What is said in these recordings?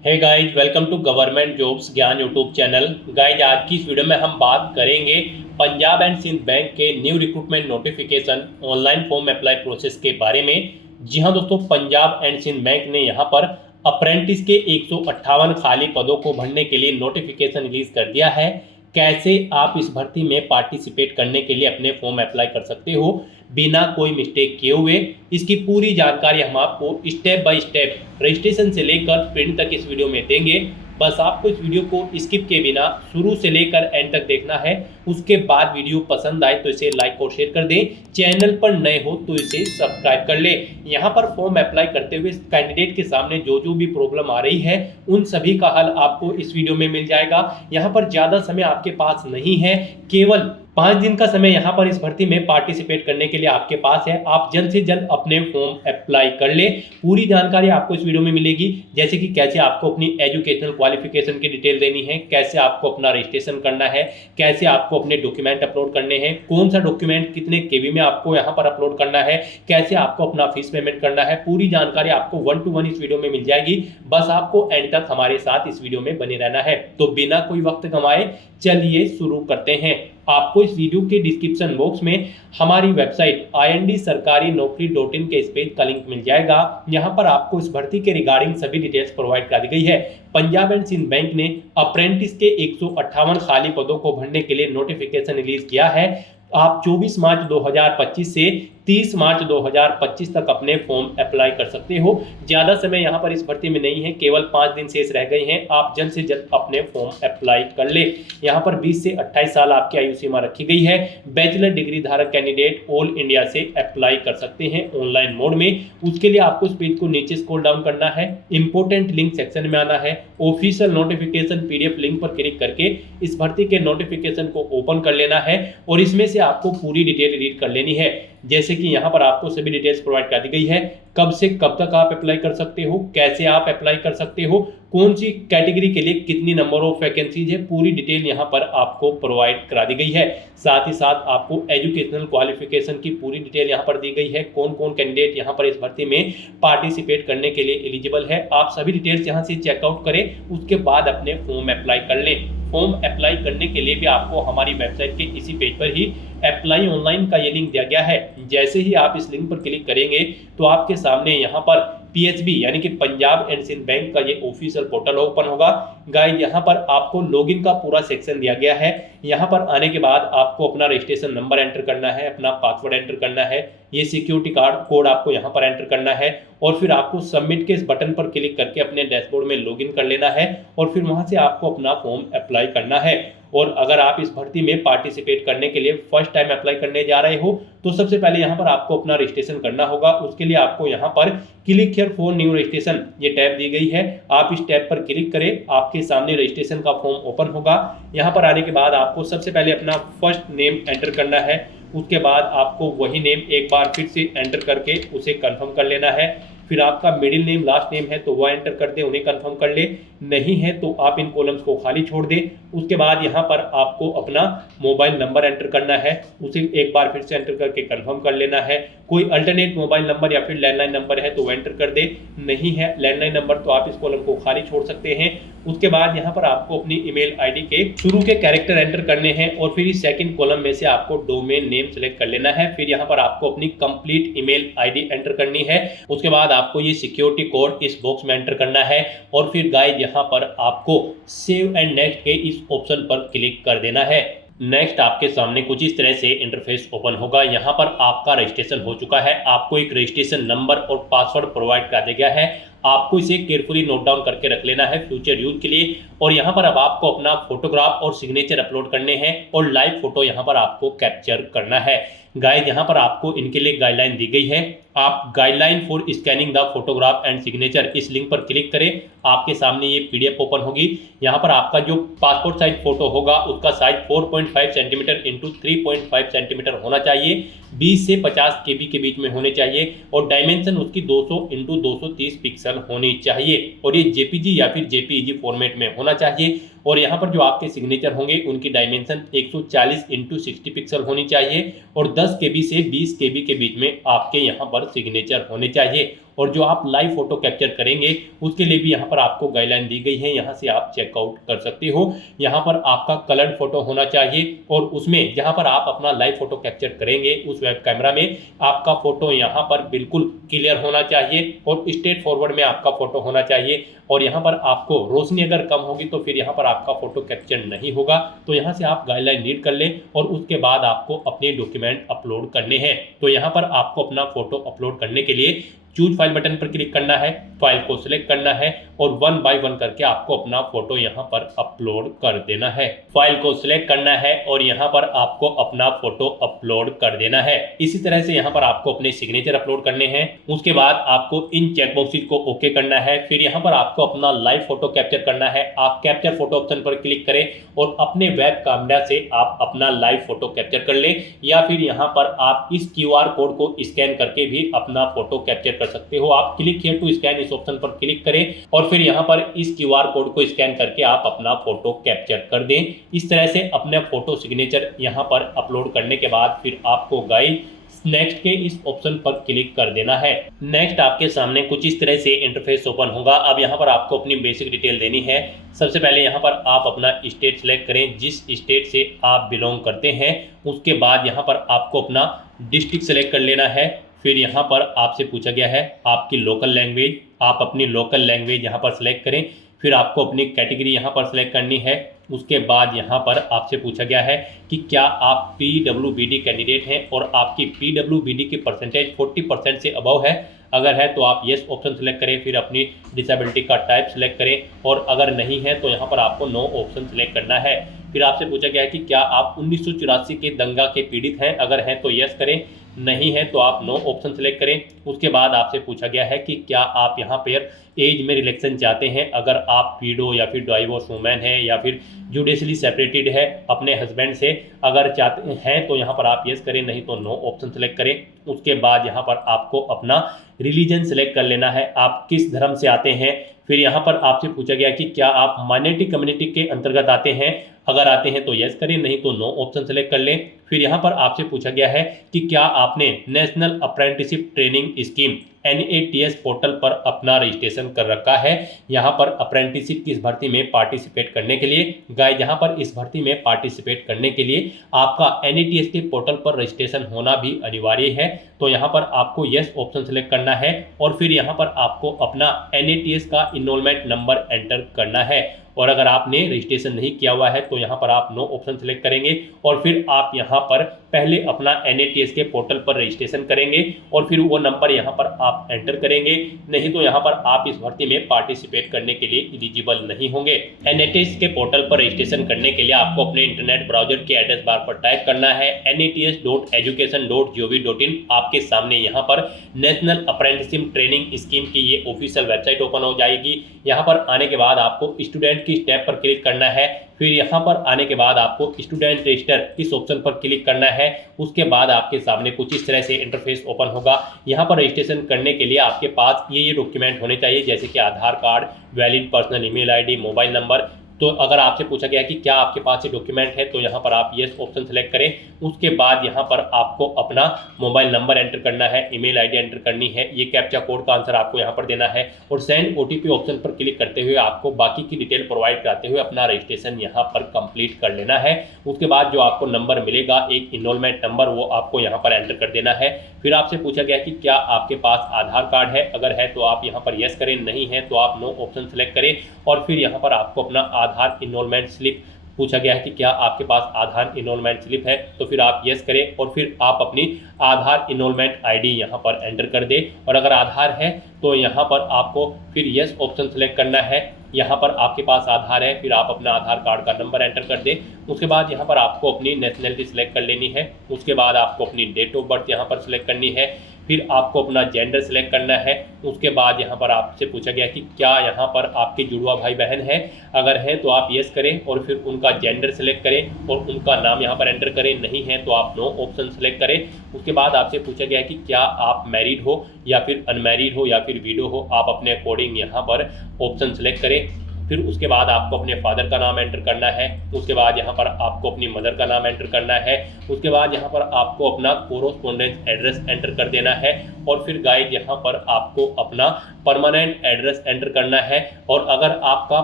Hey guys, welcome to government jobs Gyan YouTube channel. Guys, आज की इस वीडियो में हम बात करेंगे पंजाब एंड सिंध बैंक के new recruitment notification online form apply process के बारे में। जी हाँ दोस्तों, पंजाब एंड सिंध बैंक ने यहाँ पर अप्रेंटिस के 158 खाली पदों को भरने के लिए नोटिफिकेशन रिलीज कर दिया है। कैसे आप इस भर्ती में पार्टिसिपेट करने के लिए अपने फॉर्म अप्लाई कर सकते हो बिना कोई मिस्टेक किए हुए, इसकी पूरी जानकारी हम आपको स्टेप बाय स्टेप रजिस्ट्रेशन से लेकर प्रिंट तक इस वीडियो में देंगे। बस आपको इस वीडियो को स्किप के बिना शुरू से लेकर एंड तक देखना है। उसके बाद वीडियो पसंद आए तो इसे लाइक और शेयर कर दें। चैनल पर नए हो तो इसे सब्सक्राइब कर ले। यहाँ पर फॉर्म अप्लाई करते हुए कैंडिडेट के सामने जो जो भी प्रॉब्लम आ रही है उन सभी का हल आपको इस वीडियो में मिल जाएगा। यहाँ पर ज़्यादा समय आपके पास नहीं है, केवल 5 दिन का समय यहाँ पर इस भर्ती में पार्टिसिपेट करने के लिए आपके पास है। आप जल्द से जल्द अपने फॉर्म अप्लाई कर ले। पूरी जानकारी आपको इस वीडियो में मिलेगी, जैसे कि कैसे आपको अपनी एजुकेशनल क्वालिफिकेशन की डिटेल देनी है, कैसे आपको अपना रजिस्ट्रेशन करना है, कैसे आपको अपने डॉक्यूमेंट अपलोड करने हैं, कौन सा डॉक्यूमेंट कितने केबी में आपको यहाँ पर अपलोड करना है, कैसे आपको अपना फीस पेमेंट करना है। पूरी जानकारी आपको 1 to 1 इस वीडियो में मिल जाएगी। बस आपको एंड तक हमारे साथ इस वीडियो में बने रहना है। तो बिना कोई वक्त गंवाए चलिए शुरू करते हैं। आपको इस वीडियो के डिस्क्रिप्शन बॉक्स में हमारी वेबसाइट IND-sarkari-naukri.in के इस पेज का लिंक मिल जाएगा। यहाँ पर आपको इस भर्ती के रिगार्डिंग सभी डिटेल्स प्रोवाइड कर दी गई है। पंजाब एंड सिंध बैंक ने अप्रेंटिस के 158 खाली पदों को भरने के लिए नोटिफिकेशन रिलीज किया है। आप 24 मार्च 2025 से 30 मार्च 2025 तक अपने फॉर्म अप्लाई कर सकते हो। ज़्यादा समय यहाँ पर इस भर्ती में नहीं है, केवल 5 दिन शेष रह गए हैं। आप जल्द से जल्द अपने फॉर्म अप्लाई कर ले। यहाँ पर 20 से 28 साल आपकी आयु सीमा रखी गई है। बैचलर डिग्री धारक कैंडिडेट ऑल इंडिया से अप्लाई कर सकते हैं ऑनलाइन मोड में। उसके लिए आपको इस पेज को नीचे स्क्रॉल डाउन करना है, इंपोर्टेंट लिंक सेक्शन में आना है, ऑफिशियल नोटिफिकेशन PDF लिंक पर क्लिक करके इस भर्ती के नोटिफिकेशन को ओपन कर लेना है और इसमें से आपको पूरी डिटेल रीड कर लेनी है। जैसे कि यहाँ पर आपको सभी डिटेल्स प्रोवाइड कर दी गई है। कब से कब तक आप अप्लाई कर सकते हो, कैसे आप अप्लाई कर सकते हो, कौन सी कैटेगरी के लिए कितनी नंबर ऑफ वैकेंसीज है, पूरी डिटेल यहाँ पर आपको प्रोवाइड करा दी गई है। साथ ही साथ आपको एजुकेशनल क्वालिफिकेशन की पूरी डिटेल यहाँ पर दी गई है। कौन कौन कैंडिडेट यहाँ पर इस भर्ती में पार्टिसिपेट करने के लिए एलिजिबल है, आप सभी डिटेल्स यहाँ से चेकआउट करें। उसके बाद अपने फॉर्म अप्लाई कर लें। फॉर्म अप्लाई करने के लिए भी आपको हमारी वेबसाइट के इसी पेज पर ही अप्लाई ऑनलाइन का ये लिंक दिया गया है। जैसे ही आप इस लिंक पर क्लिक करेंगे तो आपके सामने यहाँ पर PHB यानी कि पंजाब एंड सिंध बैंक का ये ऑफिशियल पोर्टल ओपन होगा। गाइस, यहाँ पर आपको लॉगिन का पूरा सेक्शन दिया गया है। यहाँ पर आने के बाद आपको अपना रजिस्ट्रेशन नंबर एंटर करना है, अपना पासवर्ड एंटर करना है, ये सिक्योरिटी कार्ड कोड आपको यहाँ पर एंटर करना है और फिर आपको सबमिट के इस बटन पर क्लिक करके अपने डैशबोर्ड में लॉगिन कर लेना है और फिर वहाँ से आपको अपना फॉर्म अप्लाई करना है। और अगर आप इस भर्ती में पार्टिसिपेट करने के लिए फर्स्ट टाइम अप्लाई करने जा रहे हो तो सबसे पहले यहाँ पर आपको अपना रजिस्ट्रेशन करना होगा। उसके लिए आपको यहाँ पर click here for new registration ये टैब दी गई है। आप इस टैब पर क्लिक करें, आपके सामने रजिस्ट्रेशन का फॉर्म ओपन होगा। यहाँ पर आने के बाद आपको सबसे पहले अपना फर्स्ट नेम एंटर करना है। उसके बाद आपको वही नेम एक बार फिर से एंटर करके उसे कंफर्म कर लेना है। फिर आपका मिडिल नेम लास्ट नेम है तो वह एंटर कर दें, उन्हें कंफर्म कर ले। नहीं है तो आप इन कॉलम्स को खाली छोड़ दें। उसके बाद यहाँ पर आपको अपना मोबाइल नंबर एंटर करना है, उसे एक बार फिर से एंटर करके कंफर्म कर लेना है। कोई अल्टरनेट मोबाइल नंबर या फिर लैंडलाइन नंबर है तो वो एंटर कर दे। नहीं है लैंडलाइन नंबर तो आप इस कॉलम को खाली छोड़ सकते हैं। उसके बाद यहाँ पर आपको अपनी ईमेल ID के शुरू के कैरेक्टर एंटर करने हैं और फिर इस सेकंड कॉलम में से आपको डोमेन नेम सेलेक्ट कर लेना है। फिर यहाँ पर आपको अपनी कंप्लीट ईमेल ID एंटर करनी है। उसके बाद आपको ये सिक्योरिटी कोड इस बॉक्स में एंटर करना है और फिर गाइस यहाँ पर आपको सेव एंड नेक्स्ट के इस ऑप्शन पर क्लिक कर देना है। नेक्स्ट आपके सामने कुछ इस तरह से इंटरफेस ओपन होगा। यहाँ पर आपका रजिस्ट्रेशन हो चुका है। आपको एक रजिस्ट्रेशन नंबर और पासवर्ड प्रोवाइड कर दिया गया है। आपको इसे केयरफुली नोट डाउन करके रख लेना है फ्यूचर यूज के लिए। और यहाँ पर अब आपको अपना फोटोग्राफ और सिग्नेचर अपलोड करने हैं और लाइव फोटो यहाँ पर आपको कैप्चर करना है। गाइस, यहाँ पर आपको इनके लिए गाइडलाइन दी गई है। आप guideline for scanning the photograph and signature इस लिंक पर क्लिक करें। आपके सामने ये PDF ओपन होगी। यहाँ पर आपका जो पासपोर्ट साइज फोटो होगा उसका साइज 4.5 सेंटीमीटर इंटू 3.5 सेंटीमीटर होना चाहिए, 20 से 50 KB के बीच में होने चाहिए और डायमेंशन उसकी 200 इंटू 230 पिक्सल होनी चाहिए और ये JPG या फिर JPEG फॉर्मेट में होना चाहिए। और यहाँ पर जो आपके सिग्नेचर होंगे उनकी डायमेंशन 140 इंटू 60 पिक्सल होनी चाहिए और 10 KB से 20 KB के बीच में आपके यहाँ पर सिग्नेचर होने चाहिए। और जो आप लाइव फोटो कैप्चर करेंगे उसके लिए भी यहाँ पर आपको गाइडलाइन दी गई है, यहाँ से आप चेकआउट कर सकते हो। यहाँ पर आपका कलर्ड फोटो होना चाहिए और उसमें जहाँ पर आप अपना लाइव फोटो कैप्चर करेंगे उस वेब कैमरा में आपका फोटो यहाँ पर बिल्कुल क्लियर होना चाहिए और स्ट्रेट फॉरवर्ड में आपका फोटो होना चाहिए। और यहाँ पर आपको रोशनी अगर कम होगी तो फिर यहाँ पर आपका फोटो कैप्चर नहीं होगा। तो यहाँ से आप गाइडलाइन रीड कर लें और उसके बाद आपको अपने डॉक्यूमेंट अपलोड करने हैं। तो यहाँ पर आपको अपना फोटो अपलोड करने के लिए चूज फाइल बटन पर क्लिक करना है, फाइल को सिलेक्ट करना है और 1 बाय 1 करके आपको अपना फोटो यहाँ पर अपलोड कर देना है। फाइल को सिलेक्ट करना है और यहाँ पर आपको अपना फोटो अपलोड कर देना है। इसी तरह से यहाँ पर आपको अपने सिग्नेचर अपलोड करने हैं। उसके बाद आपको इन चेकबॉक्सेस को ओके करना है। फिर यहाँ पर आपको अपना लाइव फोटो कैप्चर करना है। आप कैप्चर फोटो ऑप्शन पर क्लिक करें और अपने वेब कैमरा से आप अपना लाइव फोटो कैप्चर कर लें, या फिर यहाँ पर आप इस QR कोड को स्कैन करके भी अपना फोटो कैप्चर कर सकते हो। आप क्लिक हियर टू स्कैन इस ऑप्शन पर क्लिक करें और फिर यहाँ पर इस QR कोड को स्कैन करके आप अपना फोटो कैप्चर कर दें। इस तरह से अपने फोटो सिग्नेचर यहाँ पर अपलोड करने के बाद फिर आपको गाइड नेक्स्ट के इस ऑप्शन पर क्लिक कर देना है। नेक्स्ट आपके सामने कुछ इस तरह से इंटरफेस ओपन होगा। अब यहाँ पर आपको अपनी बेसिक डिटेल देनी है। सबसे पहले यहाँ पर आप अपना स्टेट सेलेक्ट करें, जिस स्टेट से आप बिलोंग करते हैं। उसके बाद यहाँ पर आपको अपना डिस्ट्रिक्ट सेलेक्ट कर लेना है। फिर यहाँ पर आपसे पूछा गया है आपकी लोकल लैंग्वेज, आप अपनी लोकल लैंग्वेज यहाँ पर सेलेक्ट करें। फिर आपको अपनी कैटेगरी यहाँ पर सेलेक्ट करनी है। उसके बाद यहाँ पर आपसे पूछा गया है कि क्या आप PWBD कैंडिडेट हैं और आपकी PWBD की परसेंटेज 40% से अबव है। अगर है तो आप येस ऑप्शन सेलेक्ट करें। फिर अपनी डिसेबिलिटी का टाइप सेलेक्ट करें और अगर नहीं है तो यहाँ पर आपको नो ऑप्शन सेलेक्ट करना है। फिर आपसे पूछा गया है कि क्या आप 1984 के दंगा के पीड़ित हैं। अगर हैं तो यस करें, नहीं है तो आप नो ऑप्शन सेलेक्ट करें। उसके बाद आपसे पूछा गया है कि क्या आप यहाँ पर एज में रिलेक्शन चाहते हैं। अगर आप पीडो या फिर डाइवोर्स वुमेन है या फिर जुडिशली सेपरेटेड है अपने हस्बैंड से, अगर चाहते हैं तो यहाँ पर आप यस करें, नहीं तो नो ऑप्शन सेलेक्ट करें। उसके बाद यहाँ पर आपको अपना रिलीजन सेलेक्ट कर लेना है, आप किस धर्म से आते हैं। फिर यहाँ पर आपसे पूछा गया कि क्या आप माइनॉरिटी कम्युनिटी के अंतर्गत आते हैं। अगर आते हैं तो यस करें, नहीं तो नो ऑप्शन सेलेक्ट कर लें। फिर यहाँ पर आपसे पूछा गया है कि क्या आपने national apprenticeship training scheme NATS portal पर अपना रजिस्ट्रेशन कर रखा है। यहाँ पर अप्रेंटिसशिप की इस भर्ती में पार्टिसिपेट करने के लिए गाइस, यहाँ पर इस भर्ती में पार्टिसिपेट करने के लिए आपका NATS के पोर्टल पर रजिस्ट्रेशन होना भी अनिवार्य है। तो यहाँ पर आपको यस ऑप्शन सेलेक्ट करना है और फिर यहाँ पर आपको अपना NATS का इनरोलमेंट नंबर एंटर करना है। और अगर आपने रजिस्ट्रेशन नहीं किया हुआ है तो यहाँ पर आप नो ऑप्शन सेलेक्ट करेंगे और फिर आप यहाँ पर पहले अपना NATS के पोर्टल पर रजिस्ट्रेशन करेंगे और फिर वो नंबर यहाँ पर आप एंटर करेंगे। नहीं तो यहाँ पर आप इस भर्ती में पार्टिसिपेट करने के लिए एलिजिबल नहीं होंगे। NATS के पोर्टल पर रजिस्ट्रेशन करने के लिए आपको अपने इंटरनेट ब्राउजर के एड्रेस बार पर टाइप करना है nats.education.gov.in। आपके सामने यहाँ पर नेशनल अप्रेंटिसशिप ट्रेनिंग स्कीम की ये ऑफिशियल वेबसाइट ओपन हो जाएगी। यहाँ पर आने के बाद आपको स्टूडेंट की टैब पर क्लिक करना है। फिर यहाँ पर आने के बाद आपको स्टूडेंट रजिस्टर इस ऑप्शन पर क्लिक करना है। उसके बाद आपके सामने कुछ इस तरह से इंटरफेस ओपन होगा। यहाँ पर रजिस्ट्रेशन करने के लिए आपके पास ये डॉक्यूमेंट होने चाहिए, जैसे कि Aadhaar card, valid personal email ID, mobile number. तो अगर आपसे पूछा गया कि क्या आपके पास ये डॉक्यूमेंट है तो यहाँ पर आप येस ऑप्शन सेलेक्ट करें। उसके बाद यहाँ पर आपको अपना मोबाइल नंबर एंटर करना है, ईमेल आईडी एंटर करनी है, ये कैप्चा कोड का आंसर आपको यहाँ पर देना है और सेंड OTP ऑप्शन पर क्लिक करते हुए आपको बाकी की डिटेल प्रोवाइड कराते हुए अपना रजिस्ट्रेशन यहाँ पर कंप्लीट कर लेना है। उसके बाद जो आपको नंबर मिलेगा एक इनरोलमेंट नंबर, वो आपको यहाँ पर एंटर कर देना है। फिर आपसे पूछा गया कि क्या आपके पास आधार कार्ड है। अगर है तो आप यहाँ पर यस करें, नहीं है तो आप नो ऑप्शन सेलेक्ट करें और फिर यहाँ पर आपको अपना आधार इनरोलमेंट स्लिप पूछा गया है कि क्या आपके पास आधार इनरोलमेंट स्लिप है, तो फिर आप यस करें और फिर आप अपनी आधार इनरोलमेंट ID यहाँ पर एंटर कर दें। और अगर आधार है तो यहाँ पर आपको फिर यस ऑप्शन सेलेक्ट करना है। यहाँ पर आपके पास आधार है, फिर आप अपना आधार कार्ड का नंबर एंटर कर दें। उसके बाद यहाँ पर आपको अपनी नेशनलिटी सेलेक्ट कर लेनी है। उसके बाद आपको अपनी डेट ऑफ बर्थ यहाँ पर सेलेक्ट करनी है। फिर आपको अपना जेंडर सेलेक्ट करना है। उसके बाद यहाँ पर आपसे पूछा गया कि क्या यहाँ पर आपके जुड़वा भाई बहन है। अगर है तो आप यस करें और फिर उनका जेंडर सेलेक्ट करें और उनका नाम यहाँ पर एंटर करें। नहीं है तो आप नो ऑप्शन सेलेक्ट करें। उसके बाद आपसे पूछा गया कि क्या आप मैरिड हो या फिर अनमैरिड हो या फिर विडो हो। आप अपने अकॉर्डिंग यहाँ पर ऑप्शन सेलेक्ट करें। फिर उसके बाद आपको अपने फादर का नाम एंटर करना है, उसके बाद यहाँ पर आपको अपनी मदर का नाम एंटर करना है, उसके बाद यहाँ पर आपको अपना कोरोस्पोंडेंस एड्रेस एंटर कर देना है और फिर गाइस यहाँ पर आपको अपना परमानेंट एड्रेस एंटर करना है। और अगर आपका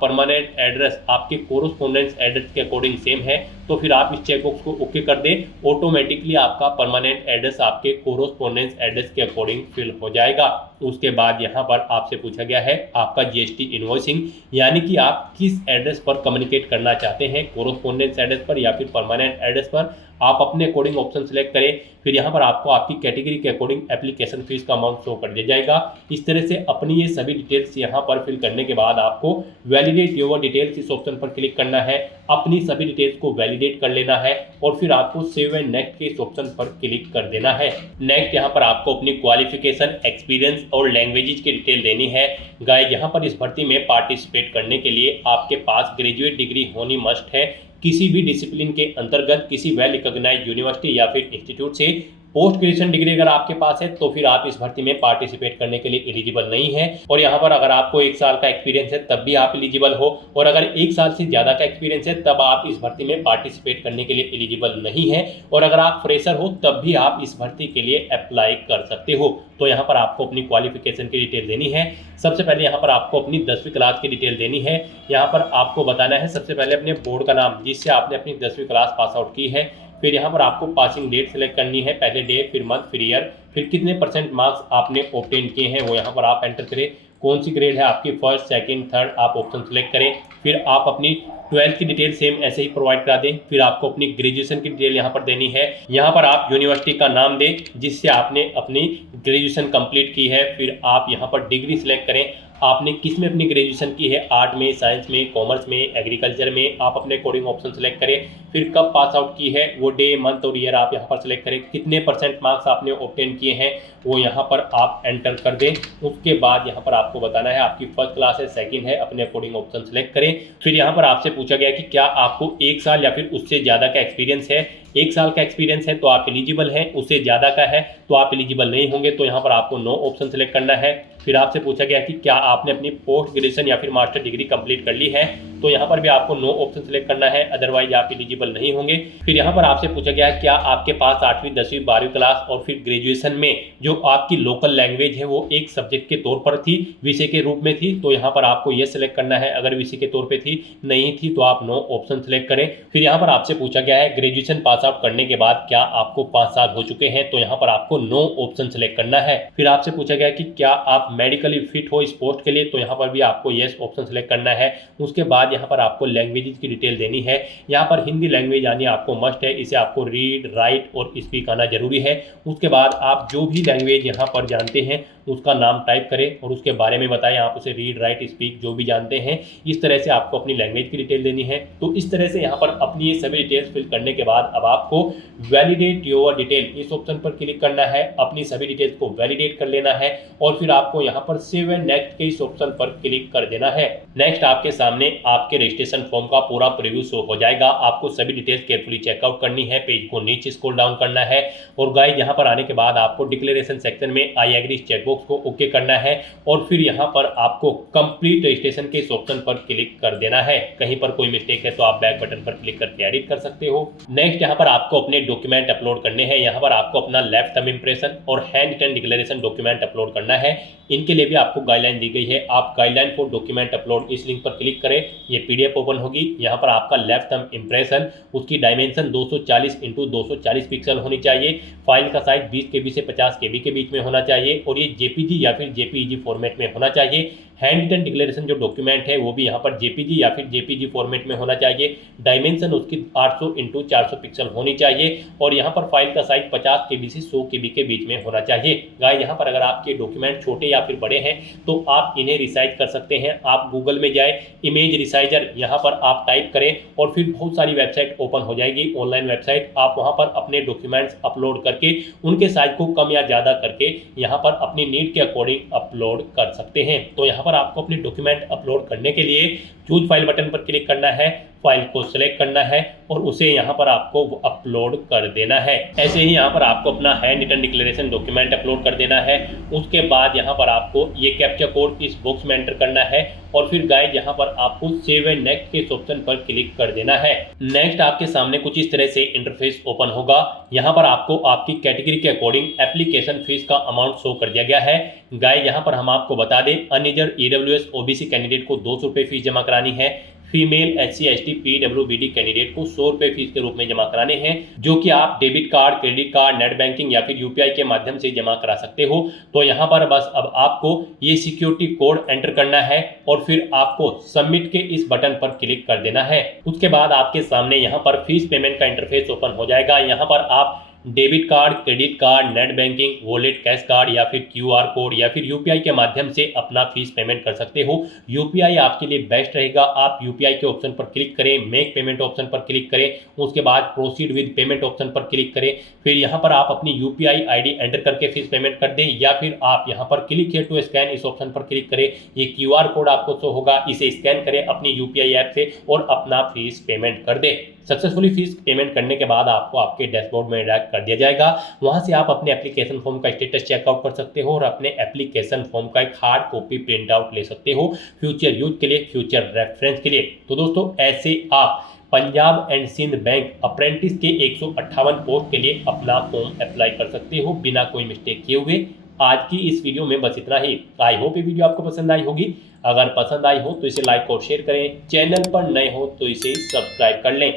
परमानेंट एड्रेस आपके कोरोस्पोंडेंस एड्रेस के अकॉर्डिंग सेम है तो फिर आप इस चेकबॉक्स को ओके कर दें, ऑटोमेटिकली आपका परमानेंट एड्रेस आपके कोरोस्पोंडेंस एड्रेस के अकॉर्डिंग फिल हो जाएगा। उसके बाद यहाँ पर आपसे पूछा गया है आपका जीएसटी इनवॉइसिंग, यानी कि आप किस एड्रेस पर कम्युनिकेट करना चाहते हैं, कोरोस्पोंडेंस एड्रेस पर या फिर परमानेंट एड्रेस पर। आप अपने अकॉर्डिंग ऑप्शन सेलेक्ट करें, फिर यहाँ पर आपको आपकी कैटेगरी के अकॉर्डिंग एप्लीकेशन फीस का अमाउंट शो कर दिया जाएगा। इस तरह से अपनी ये सभी डिटेल्स यहाँ पर फिल करने के बाद आपको वैलिडेट योर डिटेल्स इस ऑप्शन पर क्लिक करना है, अपनी सभी डिटेल्स को वैलिडेट कर लेना है और फिर आपको सेव एंड नेक्स्ट के इस ऑप्शन पर क्लिक कर देना है। नेक्स्ट यहाँ पर आपको अपनी क्वालिफिकेशन, एक्सपीरियंस और लैंग्वेजेस की डिटेल देनी है। गाइस यहाँ पर इस भर्ती में पार्टिसिपेट करने के लिए आपके पास ग्रेजुएट डिग्री होनी मस्ट है। किसी भी डिसिप्लिन के अंतर्गत किसी वेल रिकॉग्नाइज्ड यूनिवर्सिटी या फिर इंस्टीट्यूट से पोस्ट ग्रेजुएशन डिग्री अगर आपके पास है तो फिर आप इस भर्ती में पार्टिसिपेट करने के लिए एलिजिबल नहीं है। और यहाँ पर अगर आपको 1 साल का एक्सपीरियंस है तब भी आप एलिजिबल हो, और अगर 1 साल से ज़्यादा का एक्सपीरियंस है तब आप इस भर्ती में पार्टिसिपेट करने के लिए एलिजिबल नहीं है। और अगर आप फ्रेशर हो तब भी आप इस भर्ती के लिए अप्लाई कर सकते हो। तो यहाँ पर आपको अपनी क्वालिफिकेशन की डिटेल देनी है। सबसे पहले यहाँ पर आपको अपनी 10वीं क्लास की डिटेल देनी है। यहाँ पर आपको बताना है सबसे पहले अपने बोर्ड का नाम जिससे आपने अपनी 10वीं क्लास पास आउट की है। फिर यहाँ पर आपको पासिंग डेट सेलेक्ट करनी है, पहले डे, फिर मंथ, फिर ईयर, फिर कितने % मार्क्स आपने ऑब्टेन किए हैं वो यहाँ पर आप एंटर करें। कौन सी ग्रेड है आपकी, फर्स्ट, सेकंड, थर्ड, आप ऑप्शन सेलेक्ट करें। फिर आप अपनी 12th की डिटेल सेम ऐसे ही प्रोवाइड करा दें। फिर आपको अपनी ग्रेजुएशन की डिटेल यहाँ पर देनी है। यहाँ पर आप यूनिवर्सिटी का नाम दें जिससे आपने अपनी ग्रेजुएशन कंप्लीट की है। फिर आप यहाँ पर डिग्री सेलेक्ट करें, आपने किस में अपनी ग्रेजुएशन की है, आर्ट में, साइंस में, कॉमर्स में, एग्रीकल्चर में, आप अपने अकॉर्डिंग ऑप्शन सेलेक्ट करें। फिर कब पास आउट की है वो डे, मंथ और ईयर आप यहाँ पर सेलेक्ट करें। कितने % मार्क्स आपने ऑब्टेन किए हैं वो यहाँ पर आप एंटर कर दें। उसके बाद यहाँ पर आपको बताना है आपकी फर्स्ट क्लास है, सेकंड है, अपने अकॉर्डिंग ऑप्शन सेलेक्ट करें। फिर यहाँ पर आपसे पूछा गया कि क्या आपको 1 साल या फिर उससे ज़्यादा का एक्सपीरियंस है। 1 साल का एक्सपीरियंस है तो आप एलिजिबल हैं, उससे ज़्यादा का है तो आप एलिजिबल नहीं होंगे। तो यहाँ पर आपको नो ऑप्शन सेलेक्ट करना है। फिर आपसे पूछा गया कि क्या आपने अपनी पोस्ट ग्रेजुएशन या फिर मास्टर डिग्री कंप्लीट कर ली है, तो यहाँ पर भी आपको नो ऑप्शन सेलेक्ट करना है, अदरवाइज आप एलिजिबल नहीं होंगे। फिर यहाँ पर आपसे पूछा गया क्या आपके पास 8वीं, 10वीं, 12वीं क्लास और फिर ग्रेजुएशन में जो आपकी लोकल लैंग्वेज है वो एक सब्जेक्ट के तौर पर थी, विषय के रूप में थी, तो यहाँ पर आपको ये सेलेक्ट करना है। अगर विषय के तौर पर थी, नहीं थी तो आप नो ऑप्शन सेलेक्ट करें। फिर यहाँ पर आपसे पूछा गया है ग्रेजुएशन पास आउट करने के बाद क्या आपको 5 साल हो चुके हैं, तो यहाँ पर आपको नो ऑप्शन सेलेक्ट करना है। फिर आपसे पूछा गया कि क्या आप मेडिकली फिट हो इस पोस्ट के लिए, तो यहाँ पर भी आपको येस ऑप्शन सेलेक्ट करना है। उसके बाद यहाँ पर आपको लैंग्वेजेस की डिटेल देनी है। यहाँ पर हिंदी लैंग्वेज आनी आपको मस्ट है, इसे आपको रीड, राइट और स्पीक आना जरूरी है। उसके बाद आप जो भी लैंग्वेज यहाँ पर जानते हैं उसका नाम टाइप करें और उसके बारे में बताएं, आप उसे रीड, राइट, स्पीक जो भी जानते हैं, इस तरह से आपको अपनी लैंग्वेज की डिटेल देनी है। तो इस तरह से यहाँ पर अपनी ये सभी डिटेल्स फिल करने के बाद अब आपको वैलिडेट योर डिटेल इस ऑप्शन पर क्लिक करना है, अपनी सभी डिटेल्स को वैलिडेट कर लेना है और फिर आपको यहाँ पर सेव एंड नेक्स्ट के इस ऑप्शन पर क्लिक कर देना है। नेक्स्ट आपके सामने आपके रजिस्ट्रेशन फॉर्म का पूरा प्रीव्यू शो हो जाएगा। आपको सभी डिटेल्स केयरफुली चेकआउट करनी है, पेज को नीचे स्क्रॉल डाउन करना है और गाइस यहाँ पर आने के बाद आपको डिक्लेरेशन सेक्शन में आई एग्री चेकबॉक्स को ओके करना है और फिर यहाँ पर आपको कंप्लीट रजिस्ट्रेशन के इस ऑप्शन पर क्लिक कर देना है। कहीं पर कोई मिस्टेक है तो आप बैक बटन पर क्लिक करके एडिट कर सकते हो। नेक्स्ट यहाँ पर आपको अपने डॉक्यूमेंट अपलोड करने हैं। यहाँ पर आपको अपना लेफ्ट थंब इंप्रेशन और handwritten declaration document upload करना है। इनके लिए भी आपको गाइडलाइन दी गई है। आप गाइडलाइन फॉर डॉक्यूमेंट अपलोड इस लिंक पर क्लिक करें, ये PDF ओपन होगी। यहाँ पर आपका लेफ्ट थंब इंप्रेशन, उसकी डायमेंशन 240x240 पिक्सल होनी चाहिए। फाइल का साइज 20 KB से 50 KB के बीच में होना चाहिए और ये JPG या फिर JPEG फॉर्मेट में होना चाहिए। हैंड रिटन डिक्लेरेशन जो डॉक्यूमेंट है वो भी यहाँ पर JPG या फिर JPG फॉर्मेट में होना चाहिए। डायमेंशन उसकी 800x400 पिक्सल होनी चाहिए और यहाँ पर फाइल का साइज 50 KB से 100 KB के बीच में होना चाहिए। गाइस यहाँ पर अगर आपके डॉक्यूमेंट छोटे या फिर बड़े हैं तो आप इन्हें रिसाइज कर सकते हैं। आप गूगल में जाए, इमेज रिसाइजर यहाँ पर आप टाइप करें और फिर बहुत सारी वेबसाइट ओपन हो जाएगी, ऑनलाइन वेबसाइट। आप वहाँ पर अपने डॉक्यूमेंट्स अपलोड करके उनके साइज को कम या ज़्यादा करके यहाँ पर अपनी नीड के अकॉर्डिंग अपलोड कर सकते हैं। तो यहाँ पर आपको अपने डॉक्यूमेंट अपलोड करने के लिए चूज फाइल बटन पर क्लिक करना है। फाइल को सिलेक्ट करना है और उसे यहाँ पर आपको अपलोड कर देना है। ऐसे ही यहाँ पर आपको अपना handwritten declaration document upload कर देना है। उसके बाद यहाँ पर आपको ये कैप्चा कोड इस बॉक्स में एंटर करना है और फिर गाइस यहाँ पर आपको सेव एंड नेक्स्ट के ऑप्शन पर क्लिक कर देना है। नेक्स्ट आपके सामने कुछ इस तरह से इंटरफेस ओपन होगा। यहाँ पर आपको आपकी कैटेगरी के अकॉर्डिंग एप्लीकेशन फीस का अमाउंट शो कर दिया गया है। गाइस यहाँ पर हम आपको बता दें, अनरिजर्व ईडब्ल्यूएस ओबीसी कैंडिडेट को 200 रुपये फीस जमा करानी है। Female SC ST PWBD candidate को 100 रुपये फीस के रूप में जमा कराने हैं, जो कि आप debit card, credit card, net banking या फिर UPI के माध्यम से जमा करा सकते हो। तो यहाँ पर बस अब आपको ये सिक्योरिटी कोड एंटर करना है और फिर आपको सबमिट के इस बटन पर क्लिक कर देना है। उसके बाद आपके सामने यहाँ पर फीस पेमेंट का इंटरफेस ओपन हो जाएगा। यहाँ पर आप debit card, credit card, net banking, wallet, cash card या फिर QR कोड या फिर UPI के माध्यम से अपना फीस पेमेंट कर सकते हो। UPI आपके लिए बेस्ट रहेगा। आप UPI के ऑप्शन पर क्लिक करें, मेक पेमेंट ऑप्शन पर क्लिक करें, उसके बाद प्रोसीड विद पेमेंट ऑप्शन पर क्लिक करें। फिर यहाँ पर आप अपनी UPI ID एंटर करके फीस पेमेंट कर दें या फिर आप यहाँ पर क्लिक हियर टू स्कैन इस ऑप्शन पर क्लिक करें। ये QR कोड आपको शो होगा, इसे स्कैन करें अपनी UPI ऐप से और अपना फीस पेमेंट कर दें। सक्सेसफुली फीस पेमेंट करने के बाद आपको आपके डैशबोर्ड में डायरेक्ट कर दिया जाएगा। वहां से आप अपने एप्लीकेशन फॉर्म का स्टेटस चेकआउट कर सकते हो और अपने एप्लीकेशन फॉर्म का एक हार्ड कॉपी प्रिंट आउट ले सकते हो फ्यूचर यूज के लिए, फ्यूचर रेफरेंस के लिए। तो दोस्तों ऐसे आप Punjab and Sind bank apprentice के 158 पोस्ट के लिए अपना फॉर्म अप्लाई कर सकते हो बिना कोई मिस्टेक किए हुए। आज की इस वीडियो में बस इतना ही। आई होप ये वीडियो आपको पसंद आई होगी। अगर पसंद आई हो तो इसे लाइक और शेयर करें। चैनल पर नए हो तो इसे सब्सक्राइब कर लें।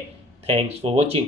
Thanks for watching.